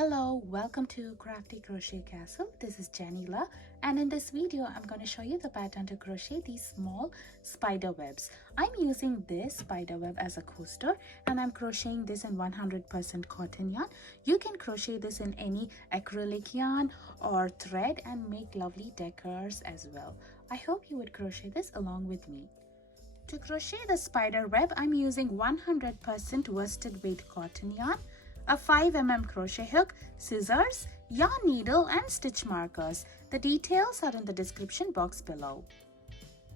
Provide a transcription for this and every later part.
Hello, welcome to Crafty Crochet Castle. This is Janila, and in this video I'm going to show you the pattern to crochet these small spider webs. I'm using this spider web as a coaster and I'm crocheting this in 100% cotton yarn. You can crochet this in any acrylic yarn or thread and make lovely decors as well. I hope you would crochet this along with me. To crochet the spider web, I'm using 100% worsted weight cotton yarn, a 5 mm crochet hook, scissors, yarn needle and stitch markers. The details are in the description box below.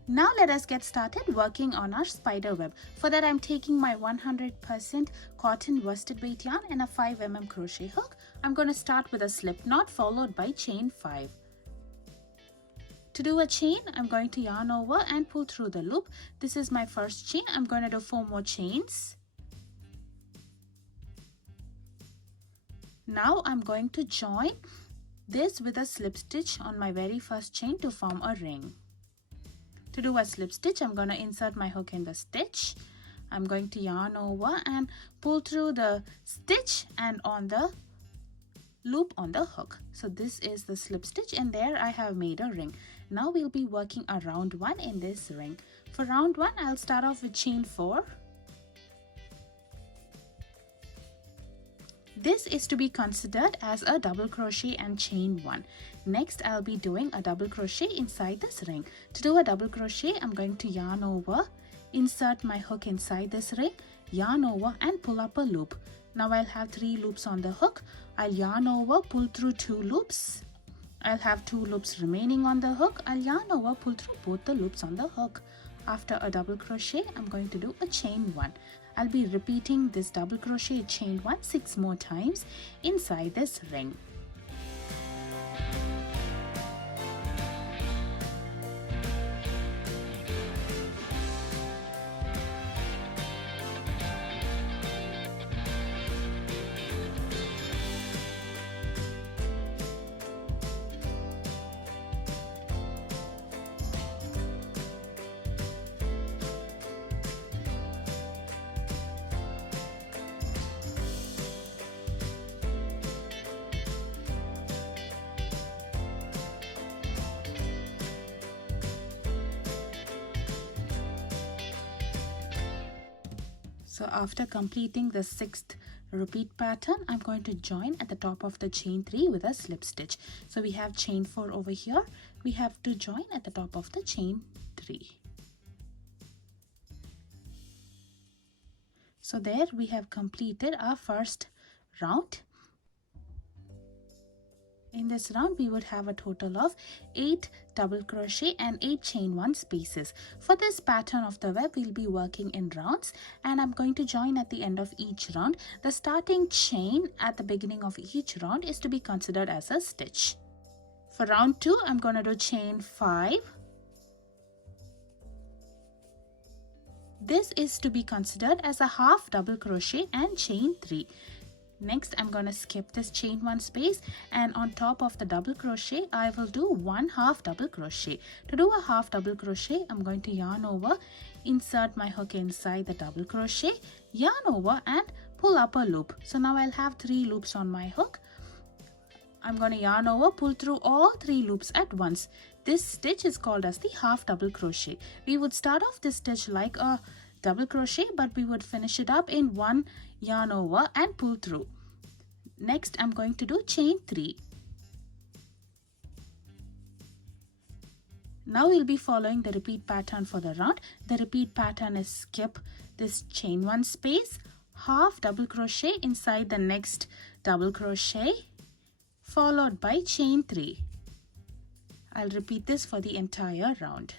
Now let us get started working on our spider web. For that I'm taking my 100% cotton worsted weight yarn and a 5 mm crochet hook. I'm going to start with a slip knot followed by chain 5. To do a chain, I'm going to yarn over and pull through the loop. This is my first chain. I'm going to do 4 more chains. Now I'm going to join this with a slip stitch on my very first chain to form a ring. To do a slip stitch, I'm going to insert my hook in the stitch. I'm going to yarn over and pull through the stitch and on the loop on the hook. So this is the slip stitch and there I have made a ring. Now we'll be working a round 1 in this ring. For round 1, I'll start off with chain 4. This is to be considered as a double crochet and chain 1. Next, I'll be doing a double crochet inside this ring. To do a double crochet, I'm going to yarn over, insert my hook inside this ring, yarn over and pull up a loop. Now I'll have 3 loops on the hook. I'll yarn over, pull through 2 loops. I'll have 2 loops remaining on the hook. I'll yarn over, pull through both the loops on the hook. After a double crochet, I'm going to do a chain 1. I'll be repeating this double crochet chain 1 6 more times inside this ring. So after completing the 6th repeat pattern, I'm going to join at the top of the chain 3 with a slip stitch. So we have chain 4 over here. We have to join at the top of the chain 3. So there we have completed our first round. In this round, we would have a total of 8 double crochet and 8 chain 1 spaces. For this pattern of the web, we'll be working in rounds and I'm going to join at the end of each round. The starting chain at the beginning of each round is to be considered as a stitch. For round 2, I'm going to do chain 5. This is to be considered as a half double crochet and chain 3. Next, I'm going to skip this chain 1 space and on top of the double crochet, I will do 1 half double crochet. To do a half double crochet, I'm going to yarn over, insert my hook inside the double crochet, yarn over and pull up a loop. So now I'll have 3 loops on my hook. I'm going to yarn over, pull through all 3 loops at once. This stitch is called as the half double crochet. We would start off this stitch like a double crochet, but we would finish it up in 1 yarn over and pull through. Next, I'm going to do chain 3. Now we'll be following the repeat pattern for the round. The repeat pattern is skip this chain 1 space, half double crochet inside the next double crochet, followed by chain 3. I'll repeat this for the entire round.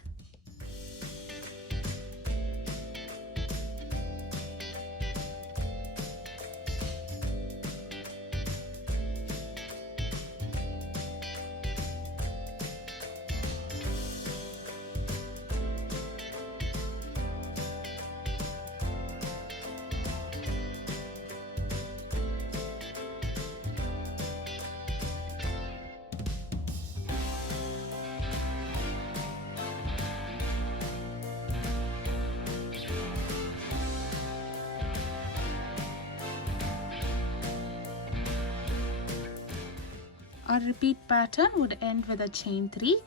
Our repeat pattern would end with a chain 3.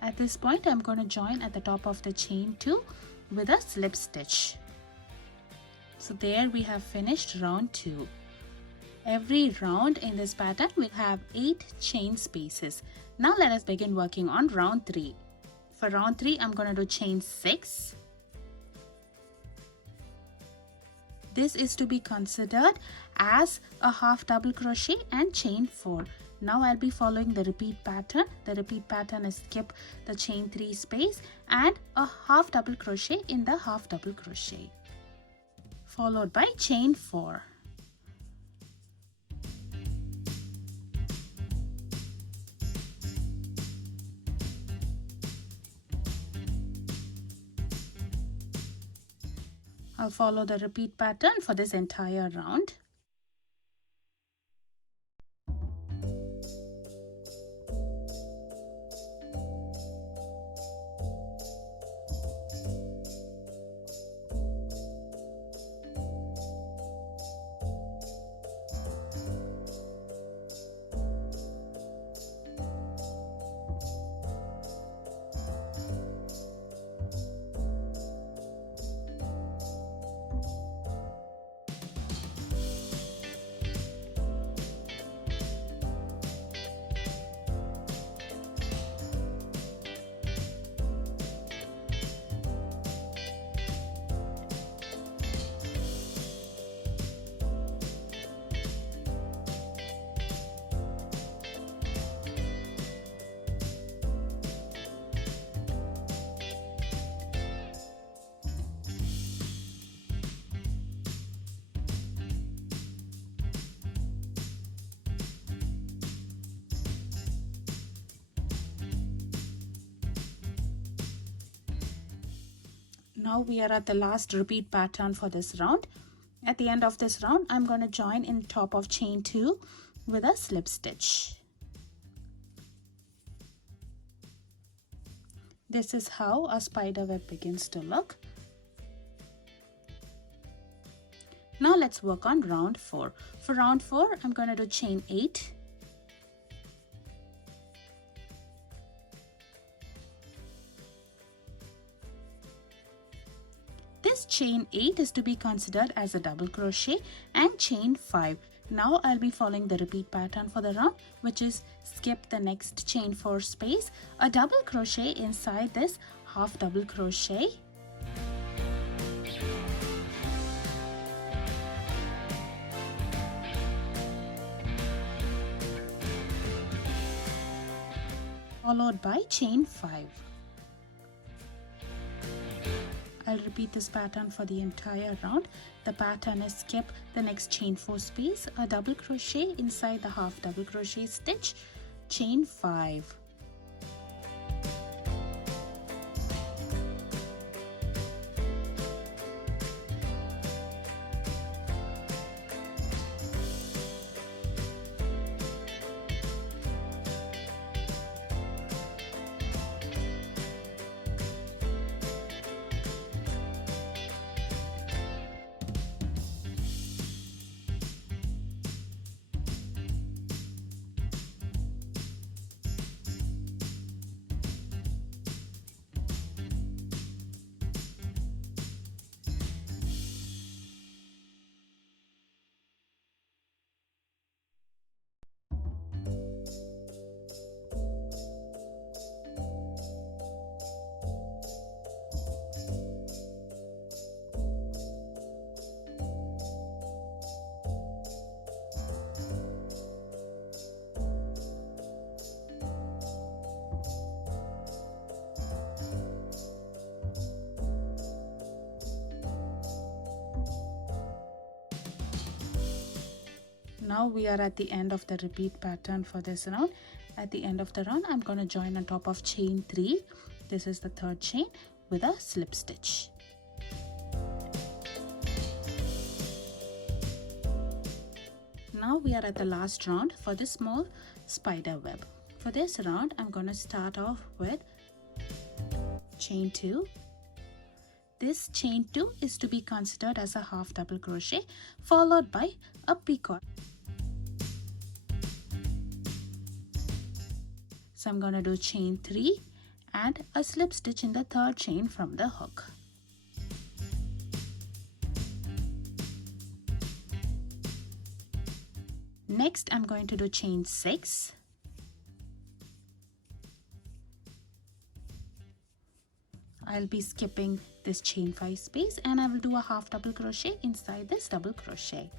At this point, I'm going to join at the top of the chain 2 with a slip stitch. So there we have finished round 2. Every round in this pattern will have 8 chain spaces. Now let us begin working on round 3. For round 3, I'm going to do chain 6. This is to be considered as a half double crochet and chain 4. Now I'll be following the repeat pattern. The repeat pattern is skip the chain 3 space and a half double crochet in the half double crochet, followed by chain 4. I'll follow the repeat pattern for this entire round. Now we are at the last repeat pattern for this round. At the end of this round, I'm going to join in top of chain 2 with a slip stitch. This is how a spider web begins to look. Now let's work on round 4. For round 4, I'm going to do chain 8. This chain 8 is to be considered as a double crochet and chain 5. Now I'll be following the repeat pattern for the round, which is skip the next chain 4 space, a double crochet inside this half double crochet, followed by chain 5. I'll repeat this pattern for the entire round. The pattern is skip the next chain 4 space, a double crochet inside the half double crochet stitch, chain 5. Now we are at the end of the repeat pattern for this round. At the end of the round, I'm going to join on top of chain 3. This is the third chain with a slip stitch. Now we are at the last round for this small spider web. For this round, I'm going to start off with chain 2. This chain 2 is to be considered as a half double crochet followed by a picot. So I'm going to do chain 3 and a slip stitch in the third chain from the hook. Next, I'm going to do chain 6. I'll be skipping this chain 5 space and I will do a half double crochet inside this double crochet.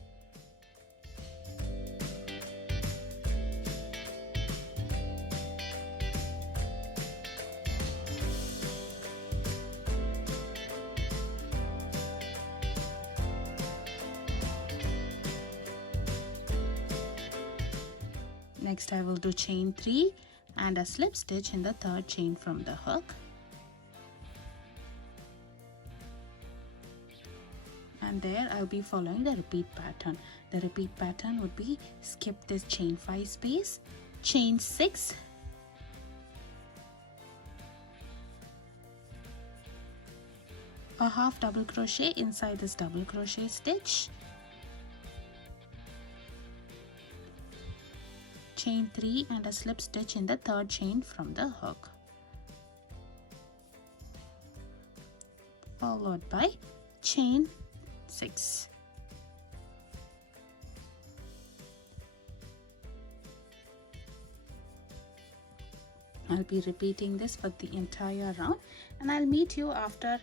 Next, I will do chain 3 and a slip stitch in the third chain from the hook. And there I'll be following the repeat pattern. The repeat pattern would be skip this chain 5 space, chain 6, a half double crochet inside this double crochet stitch, chain 3 and a slip stitch in the third chain from the hook, followed by chain 6. I'll be repeating this for the entire round and I'll meet you after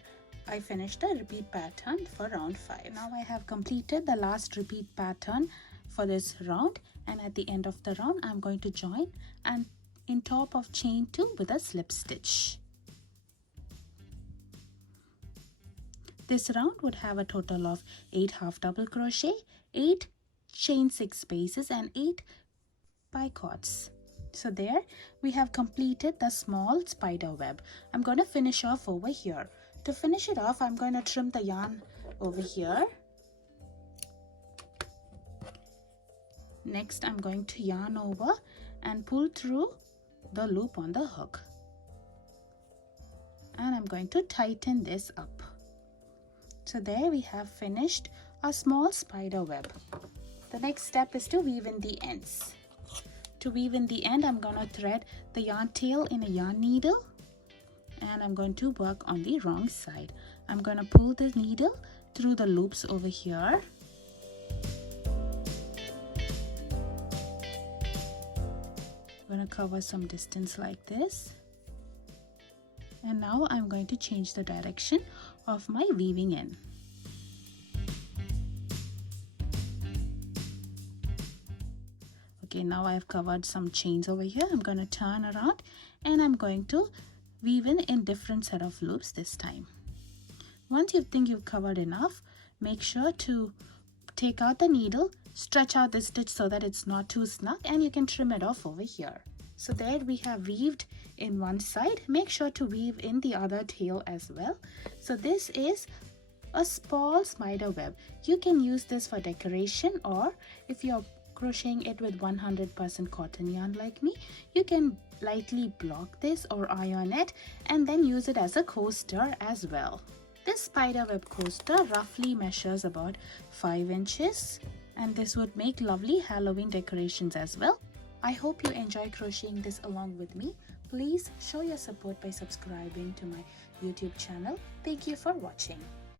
I finish the repeat pattern for round 5. Now I have completed the last repeat pattern for this round, and at the end of the round I'm going to join and in top of chain 2 with a slip stitch. This round would have a total of 8 half double crochet, 8 chain 6 spaces and 8 bicords. So there we have completed the small spider web. I'm going to finish off over here. To finish it off, I'm going to trim the yarn over here. Next, I'm going to yarn over and pull through the loop on the hook. And I'm going to tighten this up. So there we have finished a small spider web. The next step is to weave in the ends. To weave in the end, I'm going to thread the yarn tail in a yarn needle and I'm going to work on the wrong side. I'm going to pull the needle through the loops over here. I'm going to cover some distance like this. And now I'm going to change the direction of my weaving in. Okay, now I've covered some chains over here. I'm going to turn around and I'm going to weave in different set of loops this time. Once you think you've covered enough, make sure to take out the needle, stretch out the stitch so that it's not too snug, and you can trim it off over here. So there we have weaved in one side. Make sure to weave in the other tail as well. So this is a small spider web. You can use this for decoration, or if you're crocheting it with 100% cotton yarn like me, you can lightly block this or iron it and then use it as a coaster as well. This spider web coaster roughly measures about 5 inches and this would make lovely Halloween decorations as well. I hope you enjoy crocheting this along with me. Please show your support by subscribing to my YouTube channel. Thank you for watching.